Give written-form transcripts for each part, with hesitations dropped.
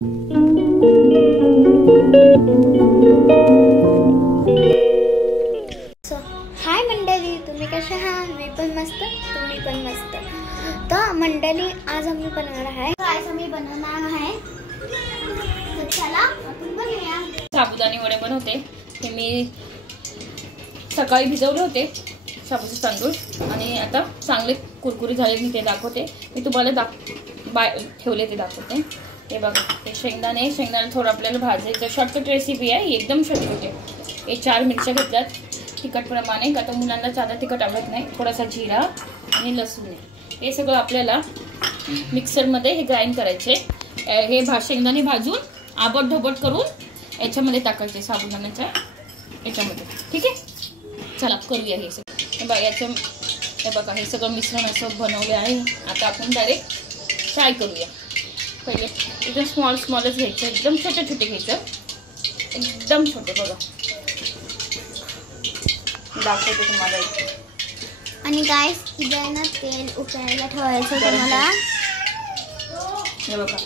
हाय मंडळी, तुम्ही कसे आहात? मी पण मस्त, तुम्ही पण मस्त. तर मंडळी, आज आम्ही बनवणार आहे तर चला आपण बनवूया. साबुदाणे वडे बनवते. हे मी सकाळी भिजवले होते साबुदाणे तांदूळ आणि आता चांगले कुरकुरी झाले. मी ते दाखवते. मी तुम्हाला ठेवले ते दाखवते. हे बघा, हे शेंगदाणे थोडं आपल्याला भाजायचं. शॉर्टकट रेसिपी आहे, एकदम शॉर्टकट आहे. हे 4 मिरच्या घेतल्यात तिखट प्रमाणे, का तर मुलांना जादा तिखट आवडत नाही. थोडासा जिरा आणि लसूण आहे. हे सगळं आपल्याला मिक्सरमध्ये हे ग्राइंड करायचे. हे शेंगदाणे भाजून आबट धोबट करून याच्यामध्ये टाकायचे, साबुदाण्याच्या याच्यामध्ये. ठीक आहे, चला करूया हे सगळं. हे बघा, हे सगळं मिश्रण असं बनवले आहे. आता आपण डायरेक्ट फ्राय करूया. पहिले एकदम स्मॉलच घ्यायचं, एकदम छोटे घ्यायचं, एकदम छोटे. बघा, दाखवते तुम्हाला. आणि गाइस, इथे ना तेल उकळायला ठेवायचं तुम्हाला. हे बघा,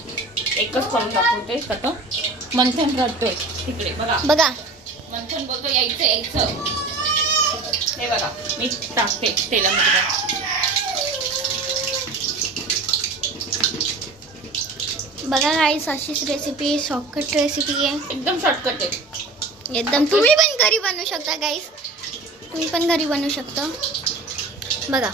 एकच करून दाखवते. कसं मंथन करतोय तिकडे. बघा मंथन बोलतो यायचं. हे बघा, मी टाकते तेलामध्ये. बघा गाइस, अशीच रेसिपी, शॉर्टकट रेसिपी आहे, एकदम शॉर्टकट आहे. एकदम तुम्ही पण घरी बनवू शकता गाइस, तुम्ही पण घरी बनवू शकता. बघा,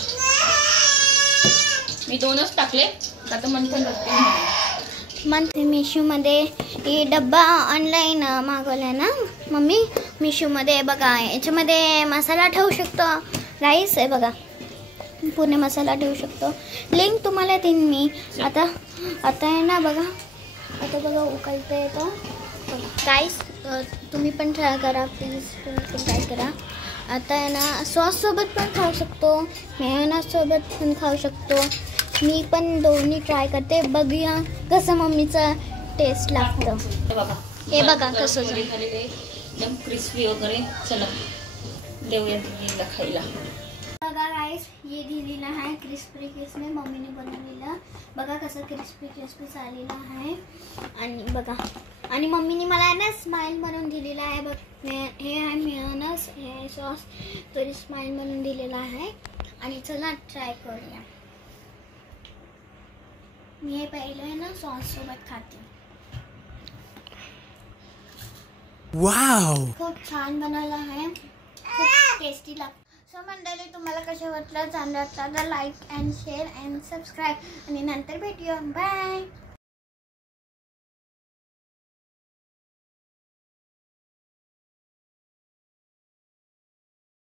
मी 2च टाकले. आता मंथन करते. मिशोमध्ये हे डब्बा ऑनलाईन मागवला ना मम्मी, मिशोमध्ये. बघा, याच्यामध्ये मसाला ठेवू शकतो राईस. आहे बघा, पूर्ण मसाला ठेवू शकतो. लिंक तुम्हाला देईन मी. आता आहे ना. बघा, आता बघा उकळतं येतं. गाइस, तुम्ही पण ट्राय करा प्लीज, तुम्ही पण ट्राय करा. आता आहे ना, सॉससोबत पण खाऊ शकतो, मेयोनेजसोबत पण खाऊ शकतो. मी पण दोन्ही ट्राय करते. बघूया कसं मम्मीचा टेस्ट लागतं. हे बघा कसं झालेलं, एकदम क्रिस्पी वगैरे. चला देऊया दिदीला खायला. बघा गाइस, ये दिलेला आहे क्रिस्पी मम्मीने बनवलेलं. बघा कसं क्रिस्पी झालेलं आहे. आणि बघा, आणि मम्मीने मला ना स्माइल बनवून दिलेला आहे. बघ, हे आहे मेयोनेज, हे आहे सॉस, तरी स्माइल बनवून दिलेला आहे. आणि चला ट्राय करूया. मी हे पहिलं आहे ना सॉस सोबत खाते. वाव, खूप छान बनवलं आहे, खूप टेस्टी लागतं. सो मंडळी, तुम्हाला कसं वाटलं, चांगलं वाटलं तर like and share and subscribe. आणि नंतर भेटूया. बाय.